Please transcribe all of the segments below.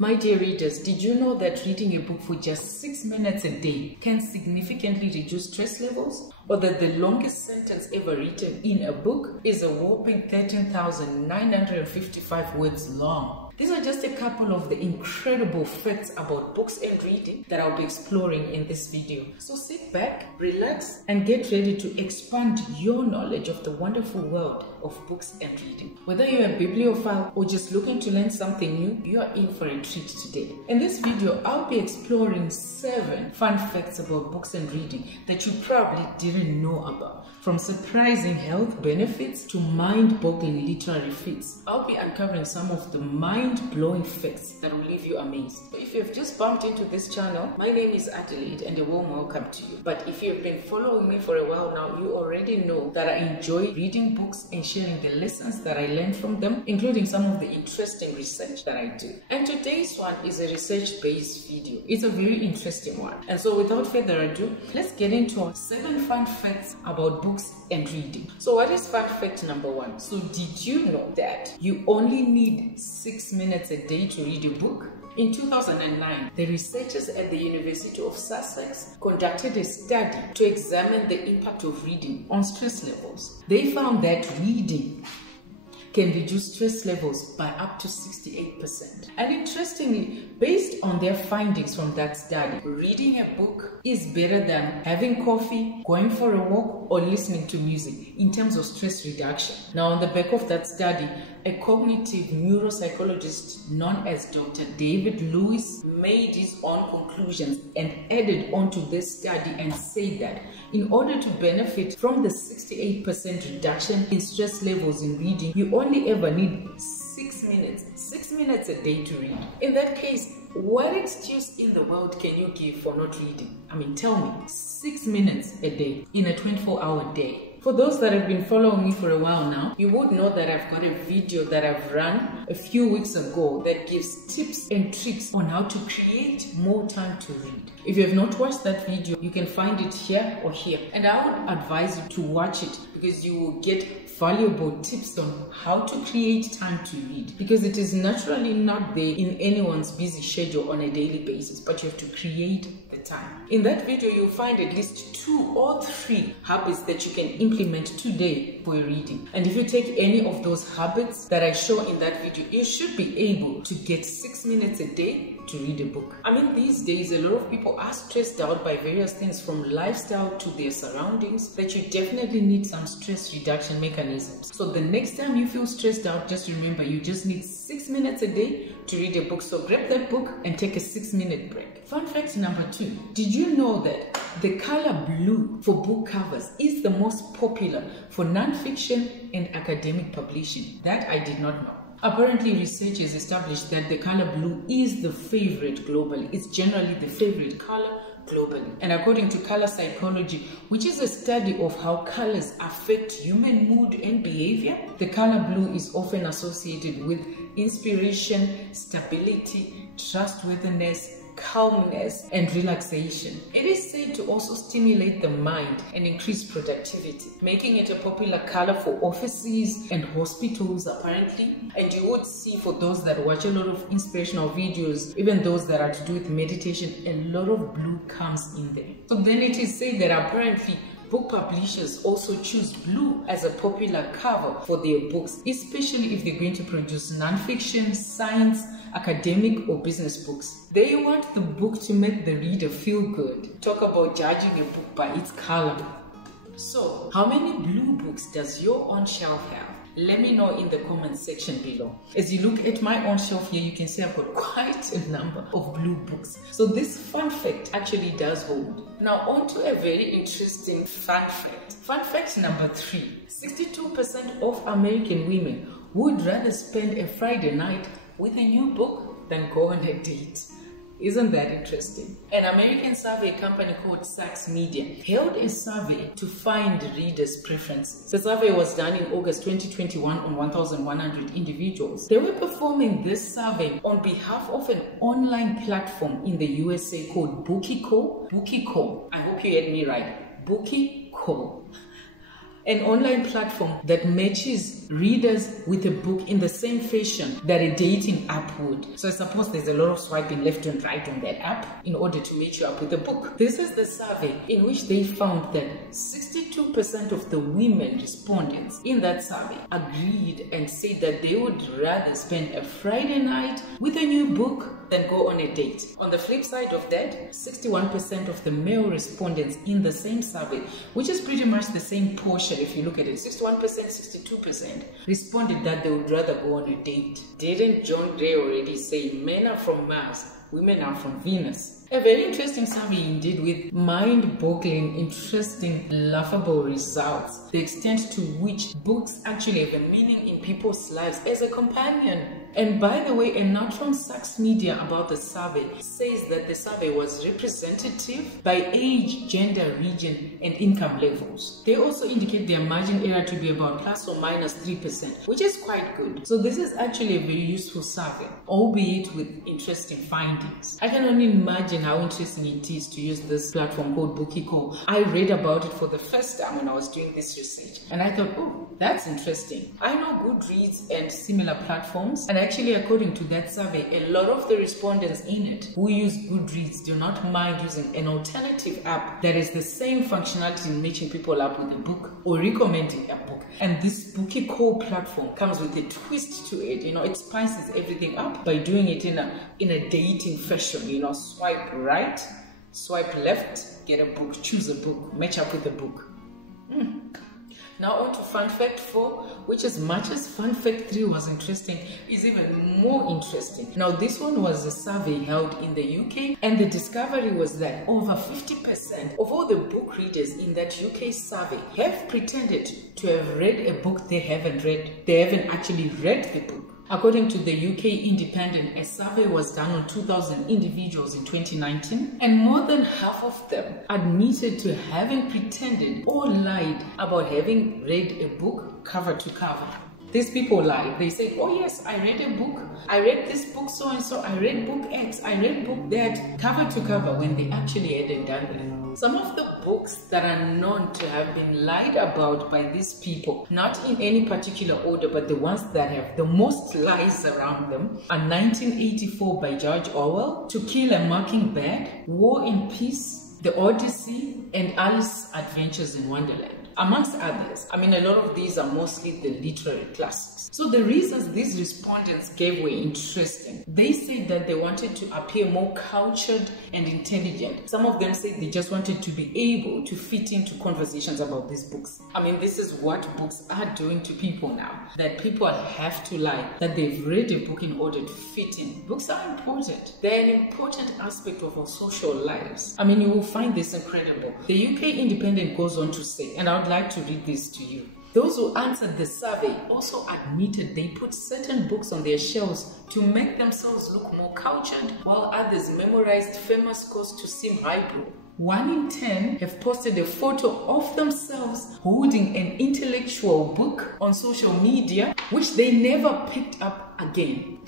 My dear readers, did you know that reading a book for just 6 minutes a day can significantly reduce stress levels? Or that the longest sentence ever written in a book is a whopping 13,955 words long? These are just a couple of the incredible facts about books and reading that I'll be exploring in this video. So sit back, relax, and get ready to expand your knowledge of the wonderful world of books and reading. Whether you're a bibliophile or just looking to learn something new, you are in for a treat today. In this video, I'll be exploring 7 fun facts about books and reading that you probably didn't know about. From surprising health benefits to mind-boggling literary feats, I'll be uncovering some of the mind-blowing facts that will leave you amazed. So if you've just bumped into this channel, my name is Adelaide and a warm welcome to you. But if you've been following me for a while now, you already know that I enjoy reading books and sharing the lessons that I learned from them, including some of the interesting research that I do. And today's one is a research-based video. It's a very interesting one. And so without further ado, let's get into our 7 fun facts about books and reading. So what is fun fact number 1? So did you know that you only need 6 minutes a day to read a book? In 2009, the researchers at the University of Sussex conducted a study to examine the impact of reading on stress levels. They found that reading can reduce stress levels by up to 68%. And interestingly, based on their findings from that study, reading a book is better than having coffee, going for a walk, or listening to music in terms of stress reduction. Now, on the back of that study, a cognitive neuropsychologist known as Dr. David Lewis made his own conclusions and added onto this study and said that in order to benefit from the 68% reduction in stress levels in reading, you only ever need 6 minutes a day to read. In that case, what excuse in the world can you give for not reading? I mean, tell me, 6 minutes a day in a 24-hour day. For those that have been following me for a while now, you would know that I've got a video that I've run a few weeks ago that gives tips and tricks on how to create more time to read. If you have not watched that video, you can find it here or here. And I would advise you to watch it because you will get valuable tips on how to create time to read, because it is naturally not there in anyone's busy schedule on a daily basis, but you have to create the time. In that video, you'll find at least 2 or 3 habits that you can implement today for your reading. And if you take any of those habits that I show in that video, you should be able to get 6 minutes a day to read a book. I mean, these days, a lot of people are stressed out by various things from lifestyle to their surroundings that you definitely need some stress reduction mechanisms. So the next time you feel stressed out, just remember you just need 6 minutes a day to read a book. So grab that book and take a 6-minute break. Fun fact number 2. Did you know that the color blue for book covers is the most popular for non-fiction and academic publishing? That I did not know. Apparently, researchers established that the color blue is the favorite globally. It's generally the favorite color globally. And according to color psychology, which is a study of how colors affect human mood and behavior, the color blue is often associated with inspiration, stability, trustworthiness, calmness, and relaxation. It is said to also stimulate the mind and increase productivity, making it a popular color for offices and hospitals apparently. And you would see, for those that watch a lot of inspirational videos, even those that are to do with meditation, a lot of blue comes in there. So then it is said that apparently book publishers also choose blue as a popular cover for their books, especially if they're going to produce non-fiction, science, academic, or business books. They want the book to make the reader feel good. Talk about judging a book by its color. So, how many blue books does your own shelf have? Let me know in the comment section below. As you look at my own shelf here, you can see I've got quite a number of blue books. So this fun fact actually does hold. Now on to a very interesting fun fact. Fun fact number 3. 62% of American women would rather spend a Friday night with a new book than go on a date. Isn't that interesting? An American survey company called Saks Media held a survey to find readers' preferences. The survey was done in August 2021 on 1,100 individuals. They were performing this survey on behalf of an online platform in the USA called BookyCall. BookyCall. I hope you heard me right. BookyCall. an online platform that matches readers with a book in the same fashion that a dating app would. So I suppose there's a lot of swiping left and right on that app in order to match you up with a book. This is the survey in which they found that 62% of the women respondents in that survey agreed and said that they would rather spend a Friday night with a new book than go on a date. On the flip side of that, 61% of the male respondents in the same survey, which is pretty much the same portion if you look at it, 61%, 62%, responded that they would rather go on a date. Didn't John Gray already say men are from Mars, women are from Venus? A very interesting survey indeed, with mind-boggling, interesting, laughable results. The extent to which books actually have a meaning in people's lives as a companion. And by the way, a note from Saks Media about the survey says that the survey was representative by age, gender, region, and income levels. They also indicate their margin error to be about plus or minus 3%, which is quite good. So this is actually a very useful survey, albeit with interesting findings. I can only imagine how interesting it is to use this platform called BookyCall. I read about it for the first time when I was doing this research, and I thought, oh, that's interesting. I know Goodreads and similar platforms, and actually according to that survey, a lot of the respondents in it who use Goodreads do not mind using an alternative app that has the same functionality in matching people up with a book or recommending a book. And this BookyCall platform comes with a twist to it. You know, it spices everything up by doing it in a dating fashion. You know, swipe right, swipe left, get a book, choose a book, match up with a book. Now on to fun fact 4, which as much as fun fact 3 was interesting, is even more interesting. Now this one was a survey held in the UK, and the discovery was that over 50% of all the book readers in that UK survey have pretended to have read a book they haven't read. They haven't actually read the book. According to the UK Independent, a survey was done on 2,000 individuals in 2019, and more than half of them admitted to having pretended or lied about having read a book cover to cover. These people lied. They said, oh yes, I read a book. I read this book so and so. I read book X. I read book that, cover to cover, when they actually hadn't done that. Some of the books that are known to have been lied about by these people, not in any particular order, but the ones that have the most lies around them, are 1984 by George Orwell, To Kill a Mockingbird, War and Peace, The Odyssey, and Alice's Adventures in Wonderland, amongst others. I mean, a lot of these are mostly the literary classics. So the reasons these respondents gave were interesting. They said that they wanted to appear more cultured and intelligent. Some of them said they just wanted to be able to fit into conversations about these books. I mean, this is what books are doing to people now, that people have to lie, that they've read a book in order to fit in. Books are important. They're an important aspect of our social lives. I mean, you will find this incredible. The UK Independent goes on to say, and I would like to read this to you. Those who answered the survey also admitted they put certain books on their shelves to make themselves look more cultured, while others memorized famous quotes to seem highbrow. 1 in 10 have posted a photo of themselves holding an intellectual book on social media, which they never picked up again.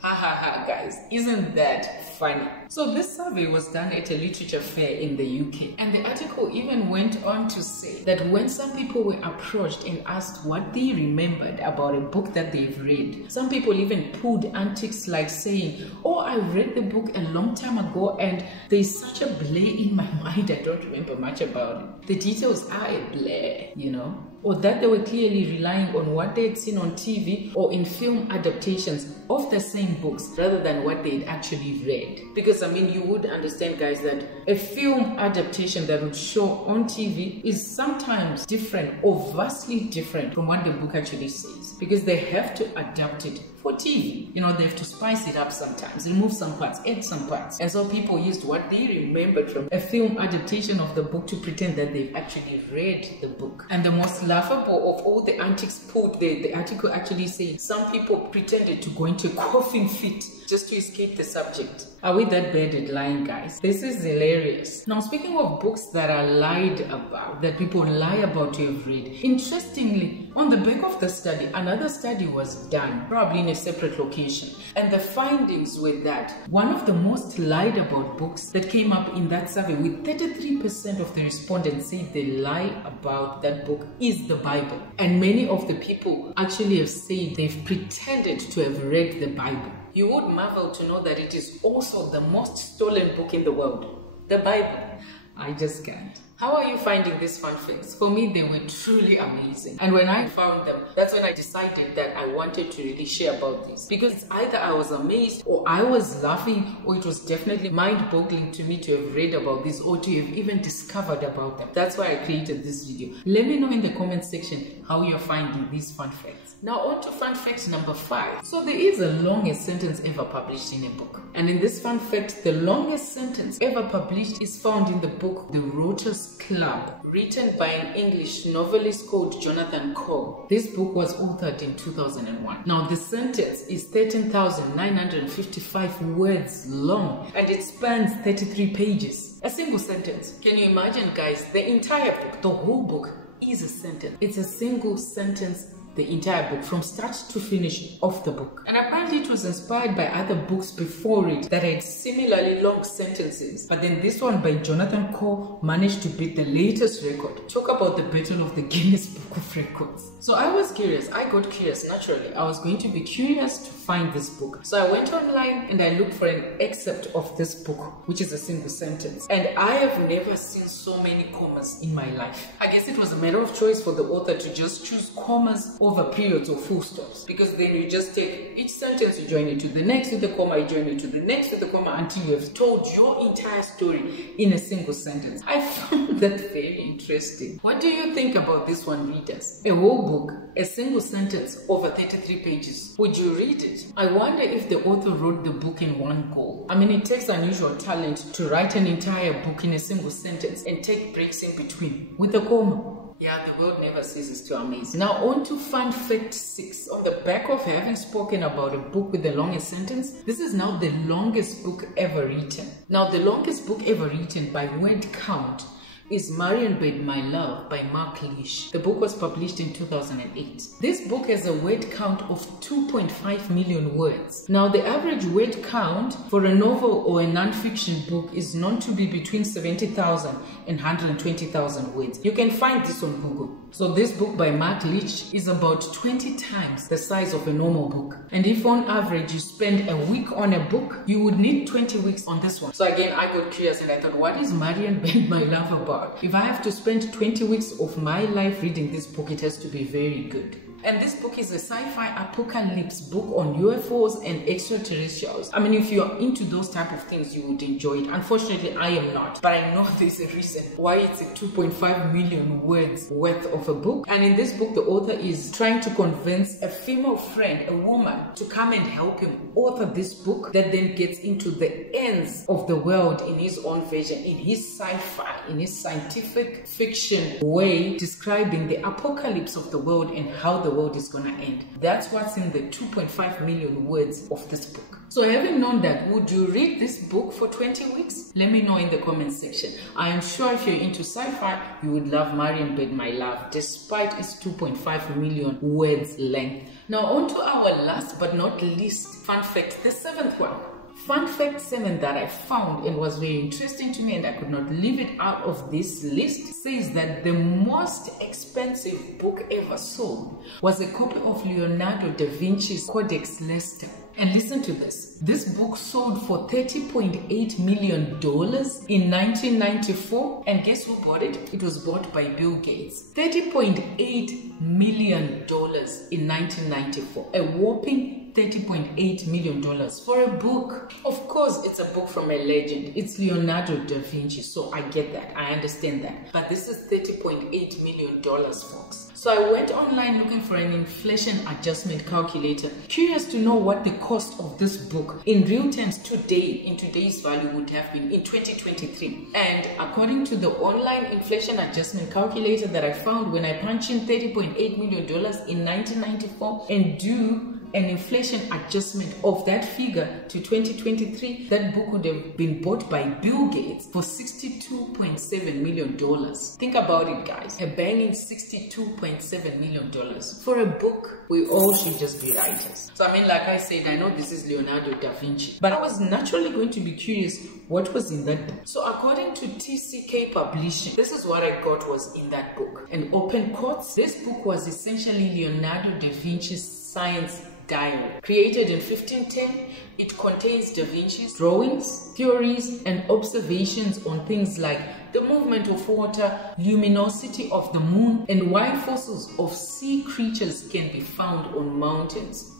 Ha ha ha, guys, isn't that funny? So this survey was done at a literature fair in the UK, and the article even went on to say that when some people were approached and asked what they remembered about a book that they've read, some people even pulled antics like saying, oh, I read the book a long time ago and there's such a blur in my mind, I don't remember much about it. The details are a blur, you know? Or that they were clearly relying on what they had seen on TV or in film adaptations of the same books rather than what they had actually read. Because I mean, you would understand, guys, that a film adaptation that would show on TV is sometimes different or vastly different from what the book actually says, because they have to adapt it for TV. You know, they have to spice it up sometimes, remove some parts, add some parts. And so people used what they remembered from a film adaptation of the book to pretend that they've actually read the book. And the most laughable of all the antics pulled, the article actually says some people pretended to go into a coughing fit just to escape the subject. Are we that bad at lying, guys? This is hilarious. Now, speaking of books that are lied about, that people lie about to have read, interestingly, on the back of the study, another study was done, probably in a a separate location. And the findings were that one of the most lied about books that came up in that survey, with 33% of the respondents saying they lie about that book, is the Bible. And many of the people actually have said they've pretended to have read the Bible. You would marvel to know that it is also the most stolen book in the world, the Bible. I just can't. How are you finding these fun facts? For me, they were truly amazing. And when I found them, that's when I decided that I wanted to really share about this. Because either I was amazed, or I was laughing, or it was definitely mind-boggling to me to have read about this, or to have even discovered about them. That's why I created this video. Let me know in the comment section how you're finding these fun facts. Now on to fun fact number 5. So there is a longest sentence ever published in a book. And in this fun fact, the longest sentence ever published is found in the book The Writer's Club, written by an English novelist called Jonathan Coe. This book was authored in 2001. Now the sentence is 13,955 words long, and it spans 33 pages. A single sentence. Can you imagine, guys? The entire book, the whole book, is a sentence. It's a single sentence, the entire book, from start to finish of the book. And apparently it was inspired by other books before it that had similarly long sentences. But then this one by Jonathan Coe managed to beat the latest record. Talk about the battle of the Guinness Book of Records. So I was curious. I got curious naturally. I was going to be curious to find this book. So I went online and I looked for an excerpt of this book, which is a single sentence. And I have never seen so many commas in my life. I guess it was a matter of choice for the author to just choose commas over periods or full stops, because then you just take each sentence, you join it to the next with the comma, you join it to the next with the comma, until you have told your entire story in a single sentence. I found that very interesting. What do you think about this one, readers? A whole book, a single sentence over 33 pages. Would you read it? I wonder if the author wrote the book in one go. I mean, it takes unusual talent to write an entire book in a single sentence and take breaks in between with a comma. Yeah, the world never ceases to amaze. Now on to fun fact 6. On the back of having spoken about a book with the longest sentence, this is now the longest book ever written. Now the longest book ever written by word count is Marion Bade My Love by Mark Leach. The book was published in 2008. This book has a word count of 2.5 million words. Now the average word count for a novel or a non-fiction book is known to be between 70,000 and 120,000 words. You can find this on Google. So this book by Mark Leach is about 20 times the size of a normal book. And if on average you spend a week on a book, you would need 20 weeks on this one. So again, I got curious and I thought, what is Marion Bade My Love about? If I have to spend 20 weeks of my life reading this book, it has to be very good. And this book is a sci-fi apocalypse book on UFOs and extraterrestrials. I mean, if you're into those type of things, you would enjoy it. Unfortunately, I am not. But I know there's a reason why it's a 2.5 million words worth of a book. And in this book, the author is trying to convince a female friend, a woman, to come and help him author this book that then gets into the ends of the world in his own version, in his sci-fi, in his scientific fiction way, describing the apocalypse of the world and how the world is gonna end. That's what's in the 2.5 million words of this book. So having known that, would you read this book for 20 weeks? Let me know in the comment section. I am sure if you're into sci-fi, you would love Marion Bade My Love, despite its 2.5 million words length. Now on to our last but not least fun fact, the 7th one. Fun fact 7 that I found and was very interesting to me, and I could not leave it out of this list, says that the most expensive book ever sold was a copy of Leonardo da Vinci's Codex Leicester. And listen to this. This book sold for $30.8 million in 1994. And guess who bought it? It was bought by Bill Gates. $30.8 million in 1994. A whopping $30.8 million for a book. Of course, it's a book from a legend. It's Leonardo da Vinci, so I get that. I understand that. But this is $30.8 million, folks. So I went online looking for an inflation adjustment calculator, curious to know what the cost of this book in real terms today, in today's value, would have been in 2023. And according to the online inflation adjustment calculator that I found when I punched in $30.8 million in 1994 and do an inflation adjustment of that figure to 2023, that book would have been bought by Bill Gates for $62.7 million. Think about it, guys. A banging $62.7 million. For a book, we all should just be writers. So I mean, like I said, I know this is Leonardo da Vinci, but I was naturally going to be curious what was in that book. So according to TCK Publishing, this is what I got was in that book. And open quotes, this book was essentially Leonardo da Vinci's science diary. Created in 1510, it contains Da Vinci's drawings, theories, and observations on things like the movement of water, luminosity of the moon, and why fossils of sea creatures can be found on mountains.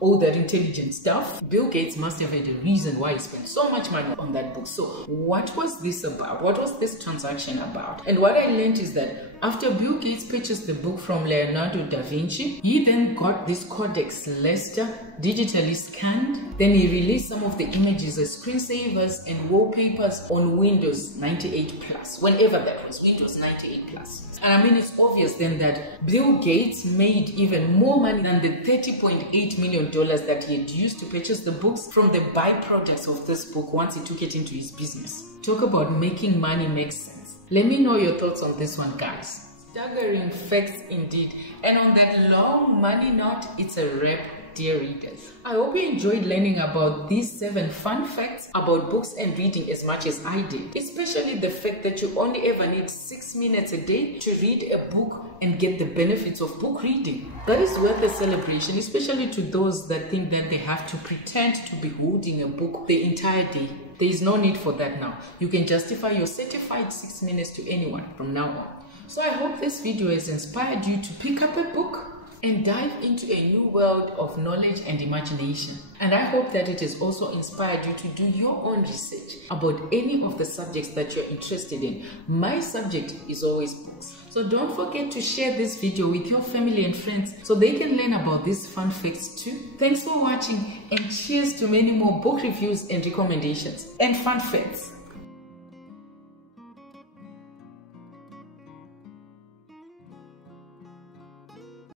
All that intelligent stuff. Bill Gates must have had a reason why he spent so much money on that book. So what was this about? What was this transaction about? And what I learned is that after Bill Gates purchased the book from Leonardo da Vinci, he then got this Codex Leicester digitally scanned. Then he released some of the images as screensavers and wallpapers on Windows 98 Plus, whenever that was, Windows 98 Plus. And I mean, it's obvious then that Bill Gates made even more money than the $30.8 million that he had used to purchase the books from the byproducts of this book once he took it into his business. Talk about making money make sense. Let me know your thoughts on this one, guys. Staggering facts indeed. And on that long money note, it's a wrap, dear readers. I hope you enjoyed learning about these 7 fun facts about books and reading as much as I did. Especially the fact that you only ever need 6 minutes a day to read a book and get the benefits of book reading. That is worth a celebration, especially to those that think that they have to pretend to be holding a book the entire day. There is no need for that now. You can justify your certified 6 minutes to anyone from now on. So I hope this video has inspired you to pick up a book and dive into a new world of knowledge and imagination. And I hope that it has also inspired you to do your own research about any of the subjects that you're interested in. My subject is always books. So don't forget to share this video with your family and friends so they can learn about these fun facts too. Thanks for watching, and cheers to many more book reviews and recommendations and fun facts.